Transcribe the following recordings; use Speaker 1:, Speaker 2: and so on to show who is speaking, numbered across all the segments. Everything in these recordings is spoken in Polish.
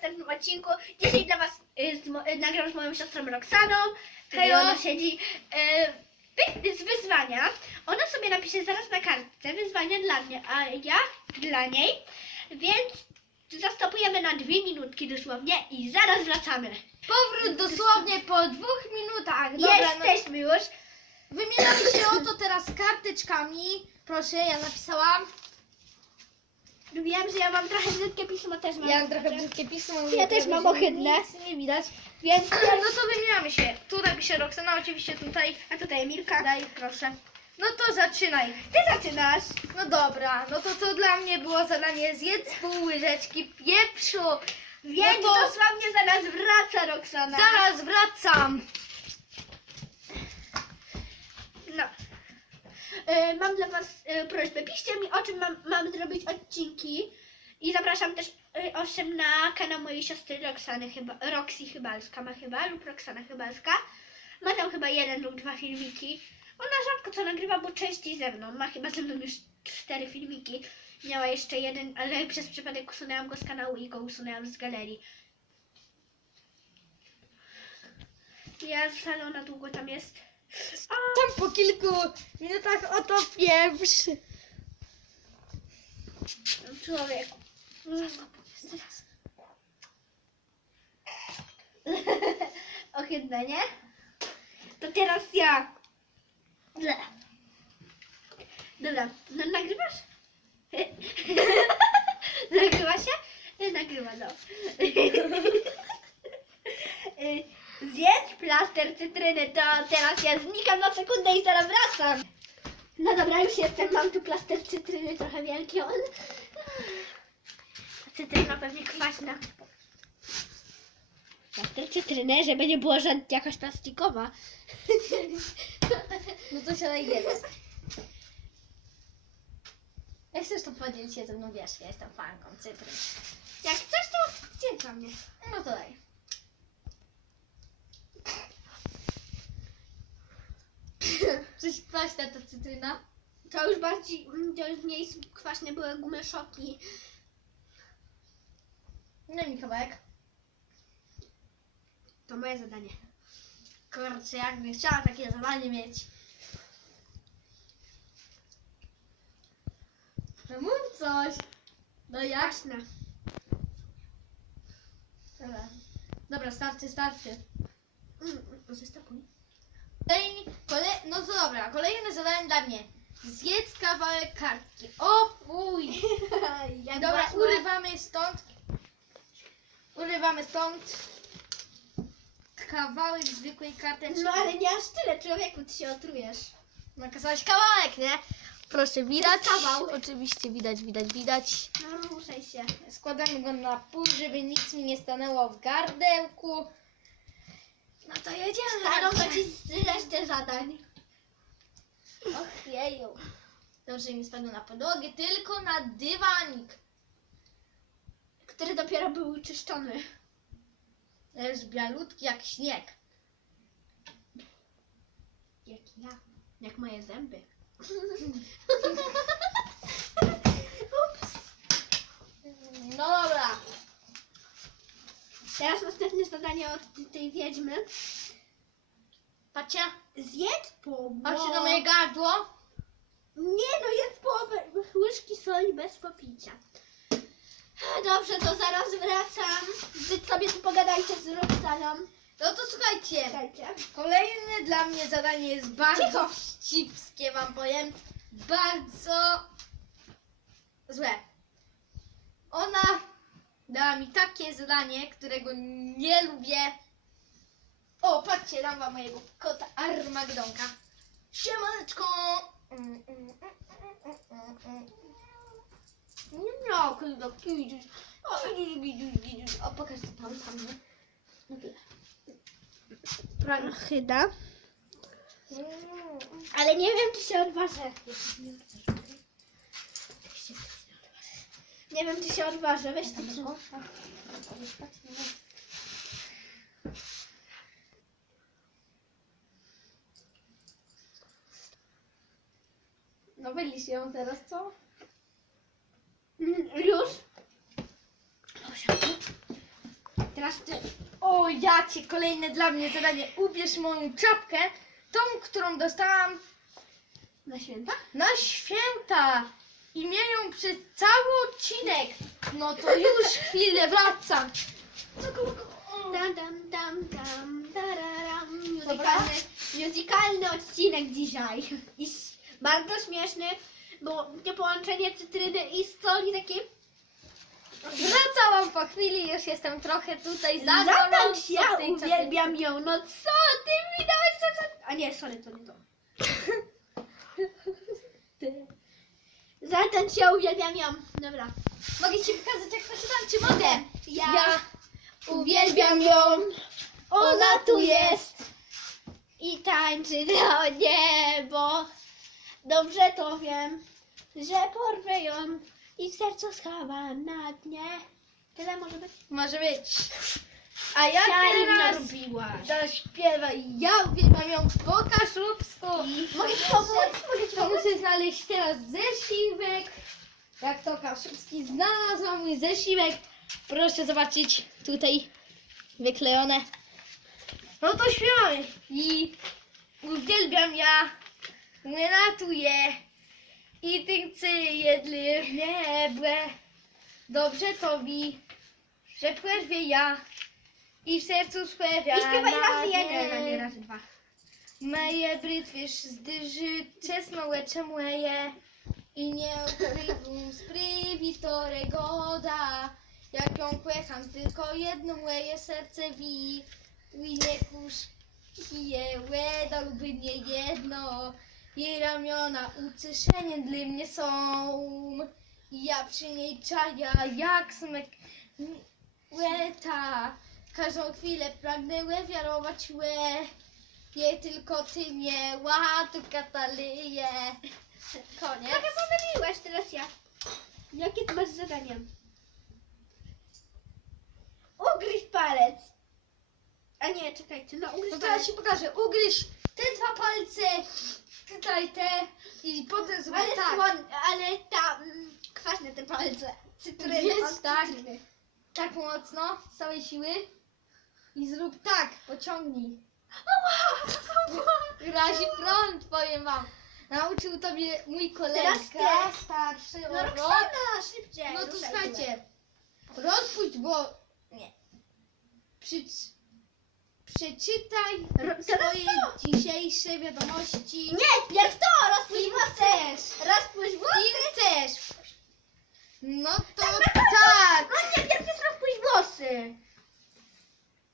Speaker 1: następnym odcinku. Dzisiaj dla Was y, z, y, nagram z moją siostrą Roxaną.
Speaker 2: Hejo.
Speaker 1: ona siedzi. Y, z wyzwania. Ona sobie napisze zaraz na kartce wyzwania dla mnie, a ja dla niej. Więc zastopujemy na dwie minutki dosłownie i zaraz wracamy.
Speaker 2: Powrót dosłownie po dwóch minutach. Dobra, no,
Speaker 1: Jesteśmy już.
Speaker 2: wymieniamy się oto teraz karteczkami. Proszę, ja napisałam.
Speaker 1: Wiem, że ja mam trochę brzydkie pismo też mam.
Speaker 2: Ja mam trochę brzydkie pismo.
Speaker 1: Ja też mam ohydne.
Speaker 2: Nic nie widać.
Speaker 1: Więc
Speaker 2: No to wymieniamy się. Tu napisze Roxana, oczywiście tutaj.
Speaker 1: a tutaj Milka.
Speaker 2: Daj, proszę. No to zaczynaj.
Speaker 1: Ty zaczynasz.
Speaker 2: No dobra, no to to dla mnie było zadanie zjedz pół łyżeczki pieprzu.
Speaker 1: Więc
Speaker 2: No to-
Speaker 1: dosłownie zaraz wraca Roxana.
Speaker 2: Zaraz wracam.
Speaker 1: No. Y, mam dla Was y, prośbę. Piszcie mi, o czym mam, mam zrobić odcinki. I zapraszam też y, owszem na kanał mojej siostry Roxany chyba, Roxy Chybalska ma chyba, lub Roxana Chybalska. Ma tam chyba jeden lub dwa filmiki. Ona rzadko co nagrywa, bo częściej ze mną. Ma chyba ze mną już cztery filmiki. Miała jeszcze jeden, ale przez przypadek usunęłam go z kanału i go usunęłam z galerii. Ja z salona długo tam jest.
Speaker 2: Tam po kilku minutach oto pieprz.
Speaker 1: Człowieku. Ohydne, nie? To teraz ja. Ble. Dobra, no nagrywasz? Nagrywa się? Nagrywa, no. Zjedz plaster cytryny, to teraz ja znikam na sekundę i zaraz wracam. No dobra, już jestem, mam tu plaster cytryny, trochę wielki on. Cytryna pewnie kwaśna. Plaster cytryny, żeby nie było żadna jakaś plastikowa.
Speaker 2: No to siadaj jedz. Jak chcesz to podzielić się ze mną, wiesz, ja jestem fanką cytryn.
Speaker 1: Jak chcesz, to zjedz za mnie.
Speaker 2: No to daj. Coś kwaśna ta cytryna.
Speaker 1: To już bardziej, mm, to już mniej kwaśne były gumy szoki.
Speaker 2: Daj mi kawałek.
Speaker 1: To moje zadanie.
Speaker 2: Kurczę, jakbym chciała takie zadanie mieć. No mów coś. No?
Speaker 1: Kwaśne.
Speaker 2: Dobra. Dobra, starczy, starczy.
Speaker 1: Mm, Zastopuj.
Speaker 2: Kolejny, kole... No to dobra, kolejne zadanie dla mnie. Zjedz kawałek kartki. O fuj!
Speaker 1: Jak
Speaker 2: Dobra, urywamy stąd. Urywamy stąd. Kawałek zwykłej karteczki.
Speaker 1: No ale nie aż tyle, człowieku, ty się otrujesz.
Speaker 2: Nakazałeś kawałek, nie? Proszę, widać?
Speaker 1: Kawał.
Speaker 2: Oczywiście widać, widać, widać.
Speaker 1: No ruszaj się.
Speaker 2: Składamy go na pół, żeby nic mi nie stanęło w gardełku. Jedziemy.
Speaker 1: Staną to ci resztę zadań.
Speaker 2: Och jeju. Dobrze mi spadło na podłogę, tylko na dywanik.
Speaker 1: Który dopiero był czyszczony.
Speaker 2: Jest bialutki jak śnieg.
Speaker 1: Jak ja. Jak moje zęby.
Speaker 2: No dobra.
Speaker 1: Teraz następne zadanie od tej wiedźmy.
Speaker 2: Patrzcie,
Speaker 1: Zjedz połowę.
Speaker 2: patrzcie na moje gardło.
Speaker 1: Nie no, jest połowę łyżki soli bez popicia. Dobrze, to zaraz wracam. Wy sobie tu pogadajcie z Roxaną.
Speaker 2: No to słuchajcie.
Speaker 1: Czekajcie.
Speaker 2: Kolejne dla mnie zadanie jest bardzo
Speaker 1: Cicho.
Speaker 2: wścibskie, wam powiem. Bardzo złe. Ona dała mi takie zadanie, którego nie lubię. O, patrzcie, dam wam mojego kota Armagedonka. Siemaneczko! Mm, mm, mm, mm, mm, mm. Nie miał chyba widzisz. O, widzisz, widzisz, widzisz. O, pokaż to tam, tam. no. No tyle.
Speaker 1: Chyba.
Speaker 2: Mm.
Speaker 1: Ale nie wiem, czy się odważę. Nie wiem, czy się odważę. Weź tam
Speaker 2: wyliś ją teraz, co?
Speaker 1: Mm, Już? Teraz ty.
Speaker 2: O, ja cię kolejne dla mnie zadanie. Ubierz moją czapkę, tą, którą dostałam
Speaker 1: Na święta?
Speaker 2: na święta. I mię ją przez cały odcinek. No to już chwilę wracam.
Speaker 1: Dam, dam, dam, dam. Muzykalny, muzykalny odcinek dzisiaj. I s- bardzo śmieszny, bo to połączenie cytryny i soli takie
Speaker 2: Wracałam po chwili, już jestem trochę tutaj za
Speaker 1: Zatańcz, ja
Speaker 2: gorąco w tej
Speaker 1: uwielbiam ją. No co ty mi dałeś za za... A nie, sorry, to nie to. Ty. Zatańcz, ja uwielbiam ją. Dobra.
Speaker 2: Mogę ci pokazać jak się tańczy? Mogę.
Speaker 1: Ja,
Speaker 2: Ja
Speaker 1: uwielbiam ją. Ona tu jest. I tańczy do niebo. Dobrze to wiem, że porwę ją i w sercu na dnie. Tyle może być.
Speaker 2: Może być. A ja
Speaker 1: Ja im
Speaker 2: teraz
Speaker 1: narobiłaś.
Speaker 2: zaśpiewaj. Ja uwielbiam ją po kaszubsku.
Speaker 1: Mogę ci pomóc? Mogę ci
Speaker 2: To
Speaker 1: pomóc?
Speaker 2: muszę znaleźć teraz zesiwek. Jak to Kaszubski znalazła mój zesiwek. Proszę zobaczyć tutaj wyklejone. No to śpiewamy. I uwielbiam ja, ratuję i tyńcy jedli w niebie. Dobrze tobie, że płerwie ja i w sercu spłewia
Speaker 1: I śpiewaj razy jeden, a
Speaker 2: nie.
Speaker 1: razy dwa.
Speaker 2: Meje brytwisz zdyży czesno lecze moje i nie ukrywam z prywitore goda. Jak ją płecham, tylko jedno moje serce wi. I nie kurz kije dałby nie jedno. Jej ramiona ucieszenie dla mnie są. Ja przy niej czaja jak smek łeta. Każdą chwilę pragnę wiarować łe. Jej tylko ty nie łatu kataleje. Koniec.
Speaker 1: Trochę pomyliłeś, teraz ja. Jakie ty masz zadanie? Ugryź palec. A nie, czekajcie, no ugryź
Speaker 2: No teraz
Speaker 1: palec.
Speaker 2: ci pokażę. Ugryź te dwa palce, tutaj te i potem zrób
Speaker 1: Ale,
Speaker 2: tak.
Speaker 1: słon, ale ta, mm, kwaśne te palce. Cytryny,
Speaker 2: Jest,
Speaker 1: od
Speaker 2: tak.
Speaker 1: cytryny.
Speaker 2: Tak mocno, z całej siły. I zrób tak, pociągnij. Razi prąd, powiem wam. Nauczył tobie mój kolega starszy
Speaker 1: No
Speaker 2: o rok.
Speaker 1: Roxana, szybciej.
Speaker 2: No to
Speaker 1: ruszaj
Speaker 2: słuchajcie, rozpuść, bo nie. Przy, przeczytaj
Speaker 1: Ro- teraz
Speaker 2: swoje dzisiejsze wiadomości.
Speaker 1: Nie, pierw to, rozpuść
Speaker 2: Kim
Speaker 1: włosy.
Speaker 2: chcesz?
Speaker 1: Rozpuść włosy.
Speaker 2: Kim chcesz? No to
Speaker 1: Tak.
Speaker 2: tak.
Speaker 1: No nie, pierw jest rozpuść włosy.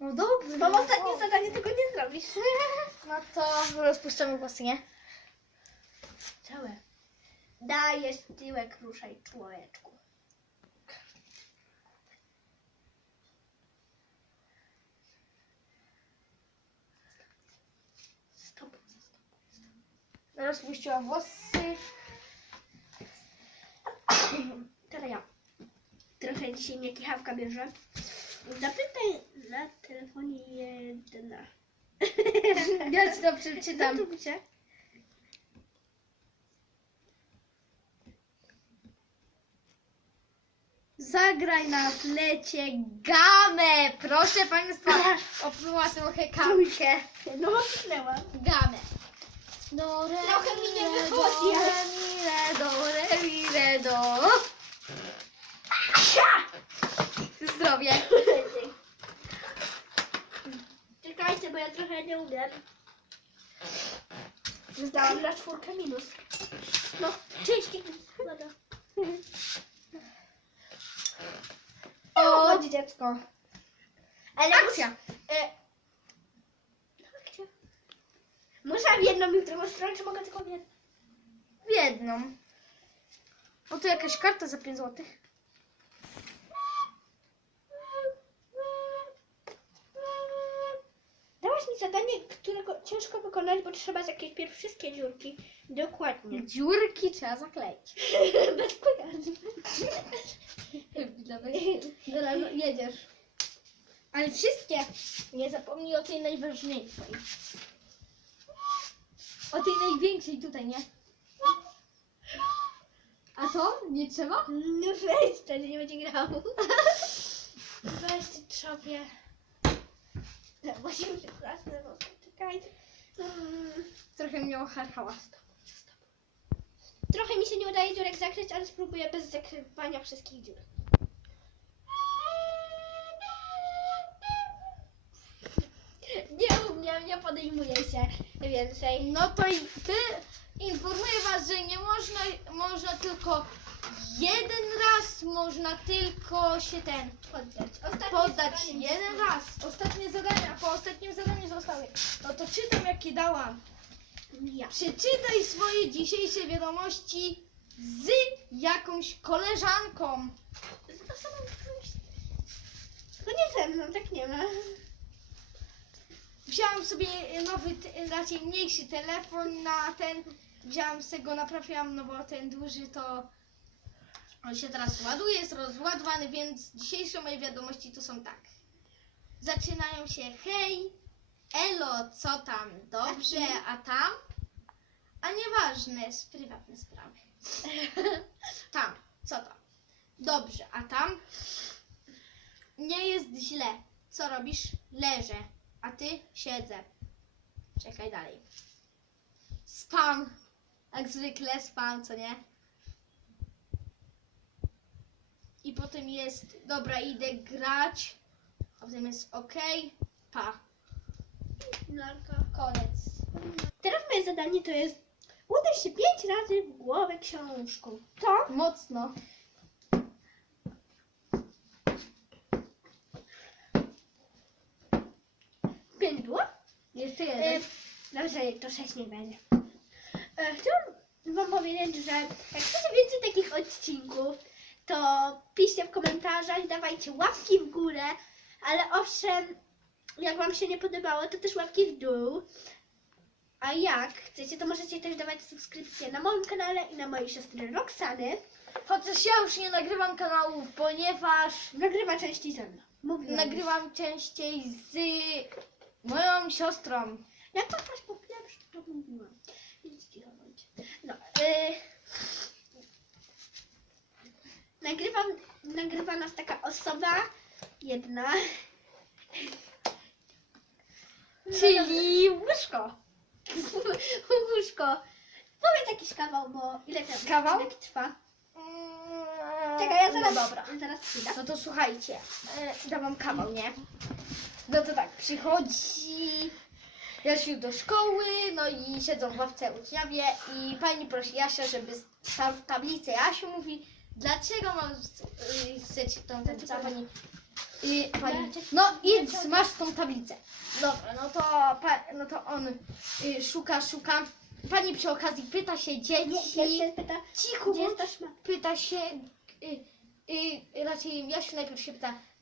Speaker 2: No dobrze.
Speaker 1: Bo w ostatnim zadaniu tego nie zrobisz.
Speaker 2: No to rozpuszczamy włosy, nie?
Speaker 1: Całe. Dajesz tyłek, ruszaj człowieczku. Stop.
Speaker 2: Rozpuściła włosy.
Speaker 1: Teraz ja. Trochę dzisiaj mnie kichawka bierze. Zapytaj na telefonie jedna.
Speaker 2: Ja ci to przeczytam.
Speaker 1: Zatubcie.
Speaker 2: Zagraj na flecie gamę. Proszę Państwa, opłyła trochę kapkę.
Speaker 1: No, kliknęłam.
Speaker 2: Gamę. Do, re,
Speaker 1: Trochę mi nie
Speaker 2: re,
Speaker 1: wychodzi,
Speaker 2: do,
Speaker 1: ale-
Speaker 2: re, mi, re, do, re, mi, re, do. Zdrowie.
Speaker 1: Czekajcie, bo ja trochę nie umiem. Zdałam na czwórkę minus. No, części Dobra.
Speaker 2: O,
Speaker 1: Chodź dziecko. Ale
Speaker 2: akcja.
Speaker 1: E, akcja. Muszę w jedną i w drugą stronę, czy mogę tylko w jedną?
Speaker 2: W jedną. O, tu jakaś karta za 5 zł.
Speaker 1: Mi zadanie, którego ciężko wykonać, bo trzeba zakleić wszystkie dziurki. Dokładnie.
Speaker 2: Dziurki trzeba zakleić.
Speaker 1: Bez pojazdów.
Speaker 2: Dobra, no, jedziesz. Ale wszystkie. Nie zapomnij o tej najważniejszej. O tej największej tutaj, nie? A to? Nie trzeba?
Speaker 1: No weź, to nie będzie grał.
Speaker 2: Weź
Speaker 1: Musimy się klasne, bo czekajcie. Mm,
Speaker 2: Trochę mnie ocharchała.
Speaker 1: Trochę mi się nie udaje dziurek zakryć, ale spróbuję bez zakrywania wszystkich dziur. Nie umiem, nie podejmuję się więcej.
Speaker 2: No to ty informuję was, że nie można, można tylko jeden raz, można tylko się ten
Speaker 1: Poddać. Ostatnie
Speaker 2: poddać
Speaker 1: zadanie.
Speaker 2: jeden raz. Ostatnie zadanie, a po ostatnim zadaniu zostały. No to czytam jakie dałam.
Speaker 1: Ja.
Speaker 2: Przeczytaj swoje dzisiejsze wiadomości z jakąś koleżanką.
Speaker 1: To samą jakąś- No nie ze mną, tak nie ma.
Speaker 2: Wziąłam sobie nowy, te- raczej mniejszy telefon na ten. Wziąłam z tego, naprawiłam, no bo ten duży to on się teraz ładuje, jest rozładowany, więc dzisiejsze moje wiadomości to są tak. Zaczynają się hej, elo, co tam, dobrze, a tam? A nieważne, z prywatne sprawy. Tam, co tam? Dobrze, a tam? Nie jest źle. Co robisz? Leżę. A ty? Siedzę. Czekaj dalej. Spam. Jak zwykle spam, co nie? I potem jest, dobra, idę grać. A potem jest ok. Pa.
Speaker 1: Narka.
Speaker 2: Koniec.
Speaker 1: Teraz moje zadanie to jest uderz się pięć razy w głowę książką. To
Speaker 2: Mocno.
Speaker 1: pięć było?
Speaker 2: Jeszcze
Speaker 1: E,
Speaker 2: jeden.
Speaker 1: Dobrze, to sześć nie będzie. E, Chciałam wam powiedzieć, że jak chcecie więcej takich odcinków, to piszcie w komentarzach, dawajcie łapki w górę, ale owszem, jak wam się nie podobało, to też łapki w dół. A jak chcecie, to możecie też dawać subskrypcję na moim kanale i na mojej siostry Roxany.
Speaker 2: Chociaż ja już nie nagrywam kanałów, ponieważ
Speaker 1: Nagrywa częściej ze mną. Mówiłam
Speaker 2: nagrywam częściej z moją siostrą.
Speaker 1: Jak to coś po pierwsze, to mówiłam. Cicho bądź. No, yy, nagrywam, nagrywa nas taka osoba, jedna.
Speaker 2: Czyli łyżko.
Speaker 1: Łóżko. Powiedz jakiś kawał, bo ile ten
Speaker 2: Kawał?
Speaker 1: odcinek trwa? Czekaj, ja zaraz,
Speaker 2: No dobra.
Speaker 1: ja zaraz przyjdę.
Speaker 2: No to słuchajcie, e, dawam kawał, nie? No to tak, przychodzi Jasiu do szkoły, no i siedzą w ławce uczniowie i pani prosi Jasia, żeby z ta, tablicę Jasiu mówi, dlaczego mam z- y, chceć tą tablicę, a pani, y, pani, no idź, masz tą tablicę. Dobra, no to, pa, no to on y, szuka, szuka, pani przy okazji pyta się dzieci,
Speaker 1: jeszcze pyta,
Speaker 2: cicho,
Speaker 1: gdzie jest ta szmata?
Speaker 2: pyta się, y, y, raczej Jasiu najpierw się pyta,